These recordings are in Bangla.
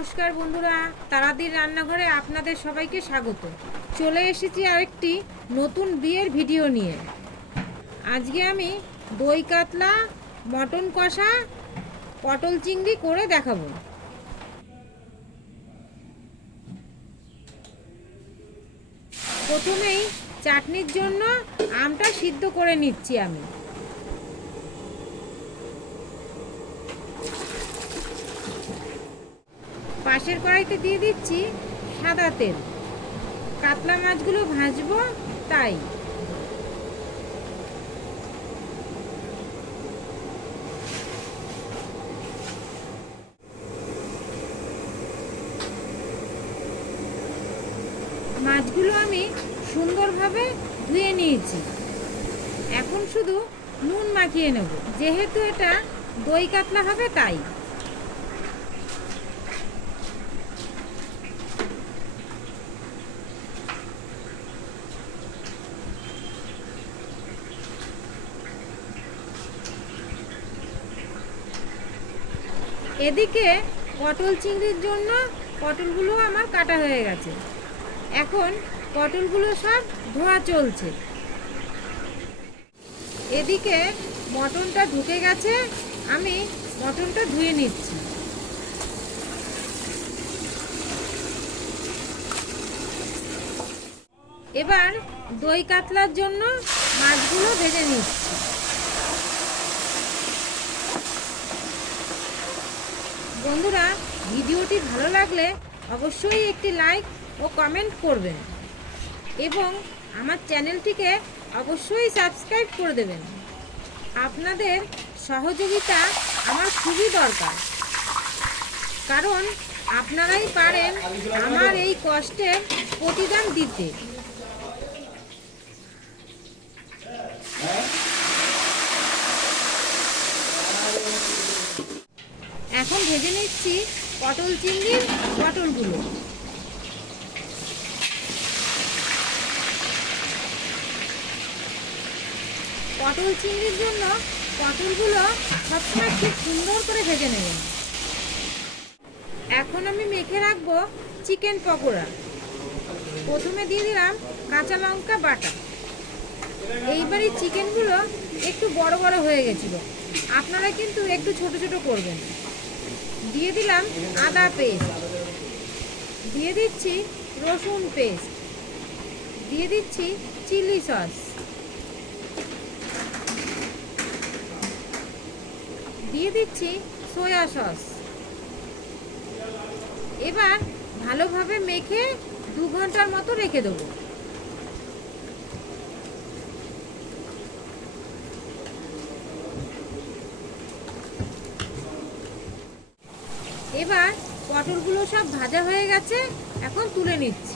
নমস্কার বন্ধুরা, তারাদির রান্নাঘরে আপনাদের সবাইকে স্বাগত। চলে এসেছি আরেকটি নতুন বিয়ের ভিডিও নিয়ে। আজকে আমি দই কাতলা, মটন কষা, পটল চিংড়ি করে দেখাবো। প্রথমেই চাটনির জন্য আমটা সিদ্ধ করে নিচ্ছি আমি। পাশের কড়াইতে দিয়ে দিচ্ছি সাদা তেল। কাতলা মাছগুলো ভাজবো তাই। মাছগুলো আমি সুন্দরভাবে ধুয়ে নিয়েছি। এখন শুধু নুন মাখিয়ে নেব। যেহেতু এটা দই কাতলা হবে তাই। এদিকে পটল চিংড়ির জন্য পটলগুলো আমার কাটা হয়ে গেছে। এখন পটলগুলো সব ধোয়া চলছে। এদিকে মটনটা ঢুকে গেছে, আমি মটনটা ধুয়ে নিচ্ছি। এবার দই কাতলার জন্য মাছগুলো ভেজে নিচ্ছি। বন্ধুরা, ভিডিওটি ভালো লাগলে অবশ্যই একটি লাইক ও কমেন্ট করবেন এবং আমার চ্যানেলটিকে অবশ্যই সাবস্ক্রাইব করে দেবেন। আপনাদের সহযোগিতা আমার খুবই দরকার। কারণ আপনারাই পারেন আমার এই কষ্টের প্রতিদান দিতে। এখন ভেজে নিচ্ছি পটল চিংড়ির পটলগুলো পটল চিংড়ির জন্য পটলগুলো সবসময় খুব সুন্দর করে ভেজে নেবেন এখন আমি মেখে রাখব চিকেন পকোড়া। প্রথমে দিয়ে দিলাম কাঁচা লঙ্কা বাটা। এইবার এই চিকেনগুলো একটু বড় বড় হয়ে গেছিল। আপনারা কিন্তু একটু ছোট ছোট করবেন। দিয়ে দিলাম আদা পেস্ট। দিয়ে দিচ্ছি রসুন পেস্ট। দিয়ে দিচ্ছি চিলি সস। দিয়ে দিচ্ছি সয়া সস। এবার ভালোভাবে মেখে দু ঘণ্টার মতো রেখে দেবো এবার পটলগুলো সব ভাজা হয়ে গেছে, এখন তুলে নিচ্ছি।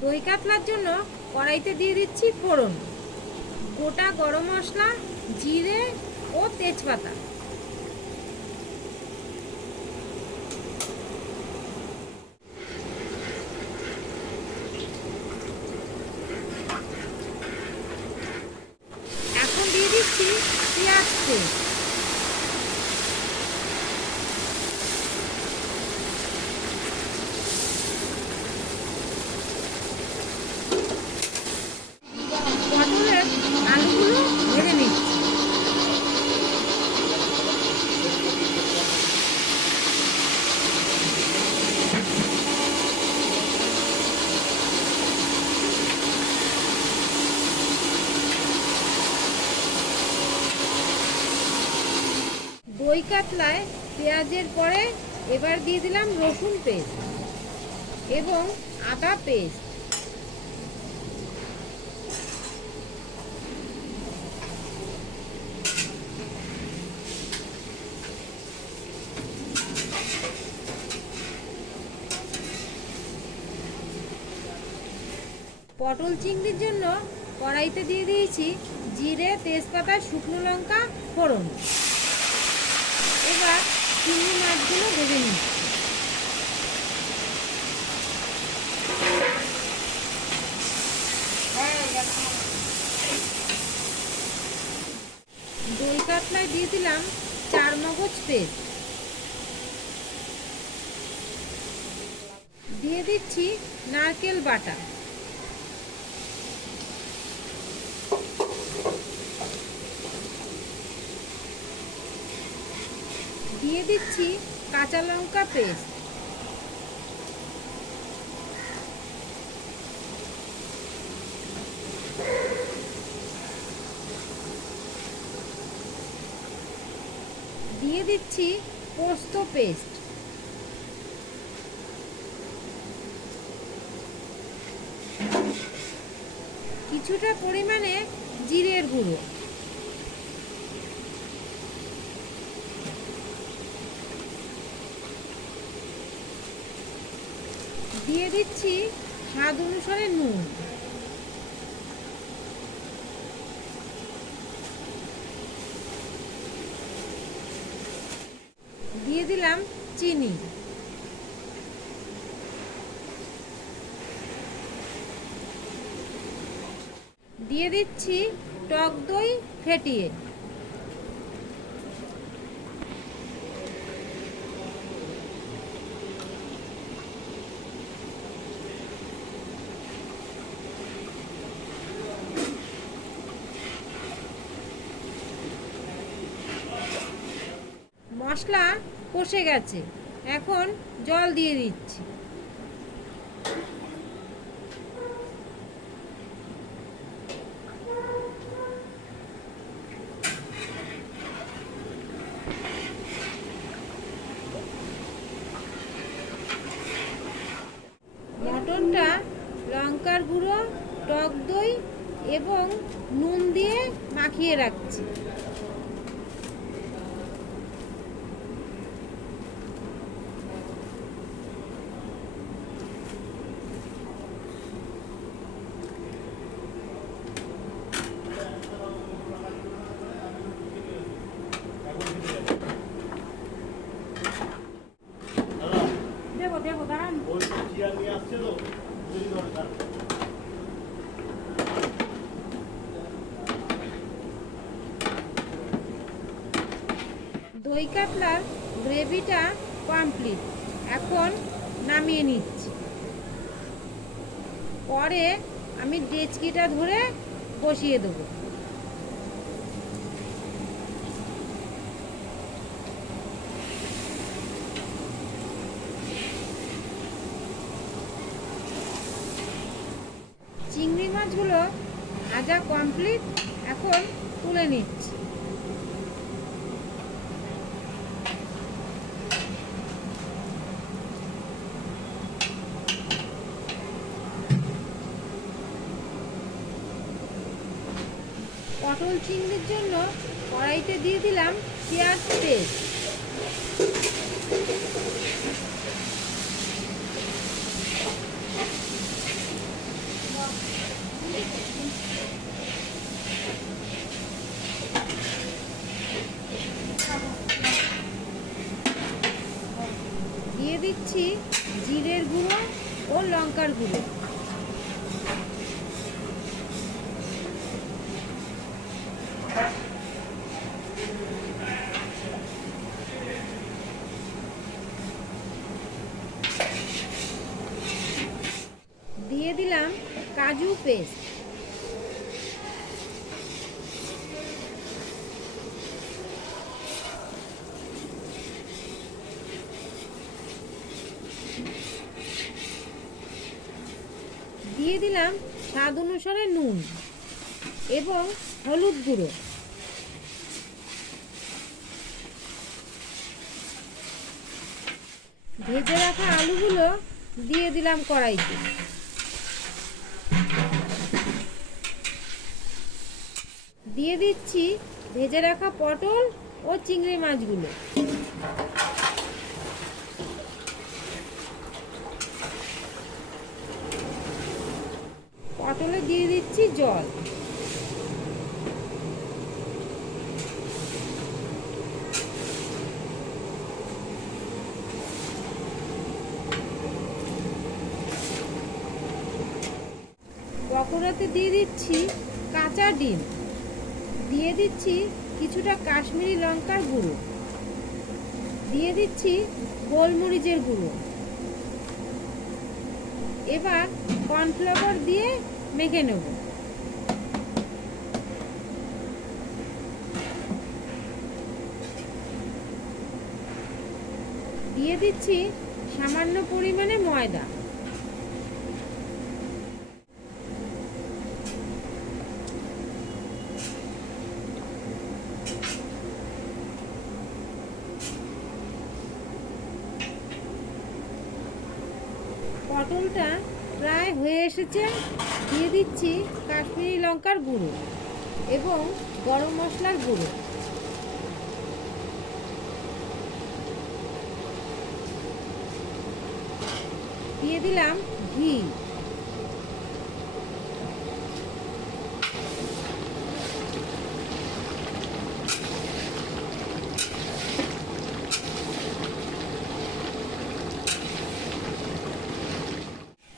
দই কাতলার জন্য কড়াইতে দিয়ে দিচ্ছি ফোড়ন। গোটা গরম মশলা, জিরে ও তেজপাতা এখন দিয়ে দিচ্ছি পেঁয়াজ পেস্ট পটলের আলুগুলো ভেজে নিচ্ছি দই কাতলায় পেঁয়াজের পরে এবার দিয়ে দিলাম রসুন পেস্ট এবং আদা পেস্ট। পটল চিংড়ির জন্য কড়াইতে দিয়ে দিয়েছি জিরে, তেজপাতা, শুকনো লঙ্কা, ফোড়ন। এবার চিংড়ি মাছগুলো ভেজে নিচ্ছি দই কাতলায় দিয়ে দিলাম চার মগজ পেস্ট দিয়ে দিচ্ছি নারকেল বাটা। দিয়ে দিচ্ছি কাঁচা লঙ্কা পেস্ট। দিয়ে দিচ্ছি পোস্ত পেস্ট। কিছুটা পরিমাণে জিরের গুঁড়ো। দিয়ে দিচ্ছি স্বাদ অনুসারে নুন। দিয়ে দিলাম চিনি। দিয়ে দিচ্ছি টক দই ফেটিয়ে। মশলা কষে গেছে। এখন জল দিয়ে দিচ্ছি। মটনটা লঙ্কার গুঁড়ো, টক দই এবং নুন দিয়ে মাখিয়ে রাখছি দেবো দেবো দাঁড়ান দই কাতলার গ্রেভিটা কমপ্লিট এখন নামিয়ে নিচ্ছি। পরে আমি ডেচকিটা ধরে বসিয়ে দেবো। চিংড়ি মাছগুলো ভাজা কমপ্লিট এখন তুলে নিচ্ছি পটল চিংড়ির জন্য কড়াইতে দিয়ে দিলাম পেঁয়াজ পেস্ট। দিয়ে দিচ্ছি জিরের গুঁড়ো ও লঙ্কার গুঁড়ো দিয়ে দিলাম কাজু পেস্ট দিয়ে দিলাম স্বাদ অনুসারে নুন এবং হলুদ গুঁড়ো। ভেজে রাখা আলুগুলো দিয়ে দিলাম কড়াইতে। দিয়ে দিচ্ছি ভেজে রাখা পটল ও চিংড়ি মাছগুলো। পটলে দিয়ে দিচ্ছি জল। পকোড়াতে দিয়ে দিচ্ছি কাঁচা ডিম। দিয়ে দিচ্ছি কিছুটা কাশ্মীরি লঙ্কার গুঁড়ো। দিয়ে দিচ্ছি গোলমরিচের গুঁড়ো। এবার কর্নফ্লাওয়ার দিয়ে মেখে নেব। দিয়ে দিচ্ছি সামান্য পরিমাণে ময়দা। এসেছে দিয়ে দিচ্ছি কাশ্মীরি লঙ্কার গুঁড়ো এবং গরম মশলার গুঁড়ো। দিয়ে দিলাম ঘি।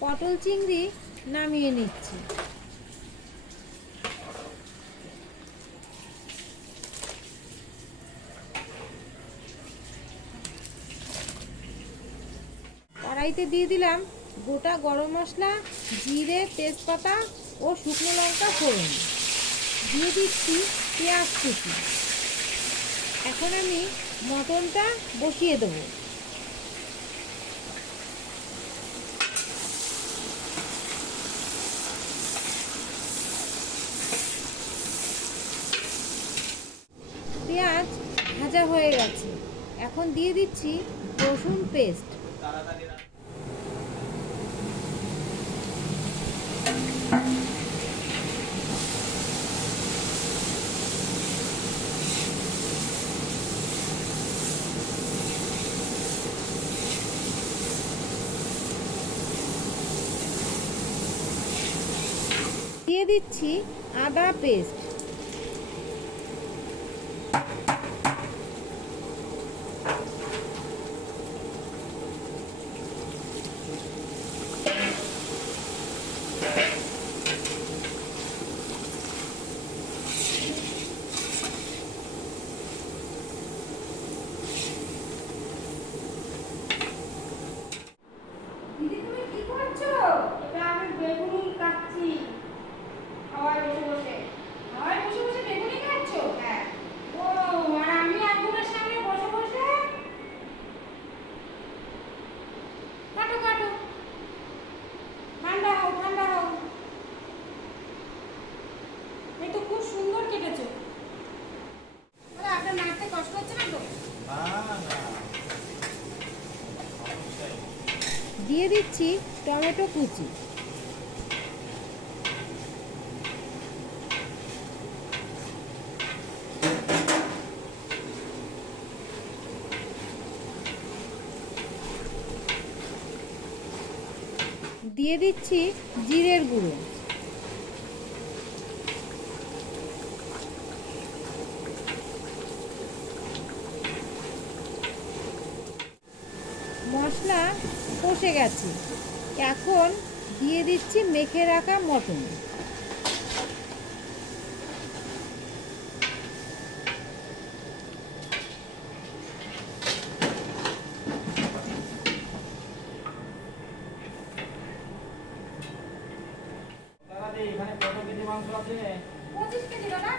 পটল চিংড়ি নামিয়ে নিচ্ছি। কড়াইতে দিয়ে দিলাম গোটা গরম মশলা, জিরে, তেজপাতা ও শুকনো লঙ্কা ফোড়ন। দিয়ে দিচ্ছি পেঁয়াজ কুচি। এখন আমি মটনটা বসিয়ে দেবো পেঁয়াজ ভাজা হয়ে গেছে এখন দিয়ে দিচ্ছি রসুন পেস্ট। দিয়ে দিচ্ছি আদা পেস্ট। দিয়ে দিচ্ছি টমেটো কুচি। দিয়ে দিচ্ছি জিরের গুঁড়ো। মশলা কষে গেছে। এখন দিয়ে দিচ্ছি মেখে রাখা মটন দাদাদি এখানে কত কেজি মাংস আছে পঁচিশ কেজি দাদা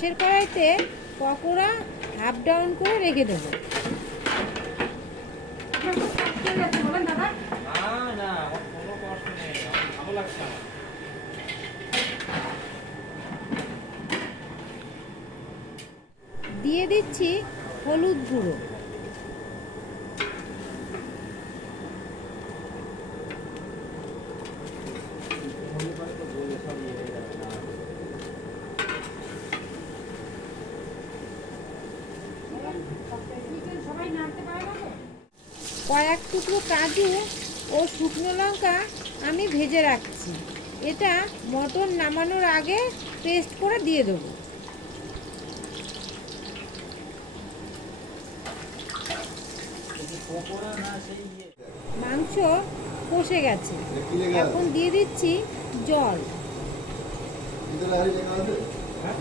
পাশের কড়াইতে পকোড়া হাফ ডাউন করে রেখে দেবো। কয়েক টুকরো কাজু ও শুকনো লঙ্কা আমি ভেজে রাখছি। এটা মটন নামানোর আগে পেস্ট করে দিয়ে দেবো। মাংস কষে গেছে। এখন দিয়ে দিচ্ছি জল। হ্যাঁ?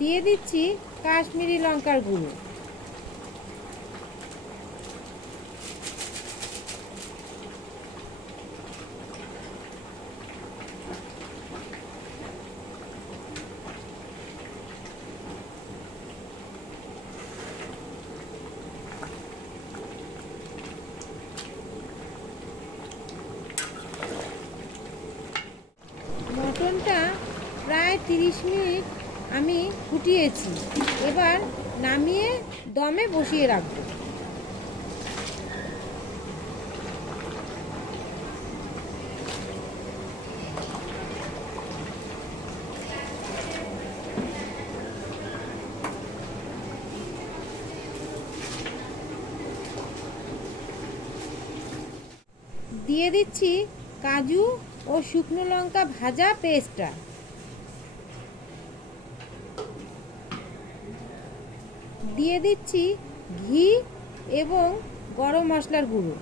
দিয়ে দিচ্ছি কাশ্মীরি লঙ্কার গুঁড়ো। এবার নামিয়ে দমে বসিয়ে রাখব। দিয়ে দিচ্ছি কাজু ও শুকনো লঙ্কা ভাজা পেস্টটা। দিয়ে দিচ্ছি ঘি এবং গরম মশলার গুঁড়ো।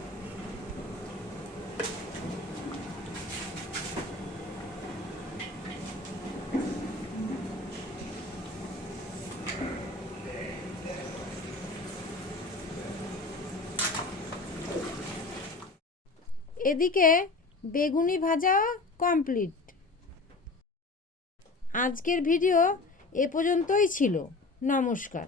এদিকে বেগুনি ভাজাও কমপ্লিট আজকের ভিডিও এ পর্যন্তই ছিল। নমস্কার।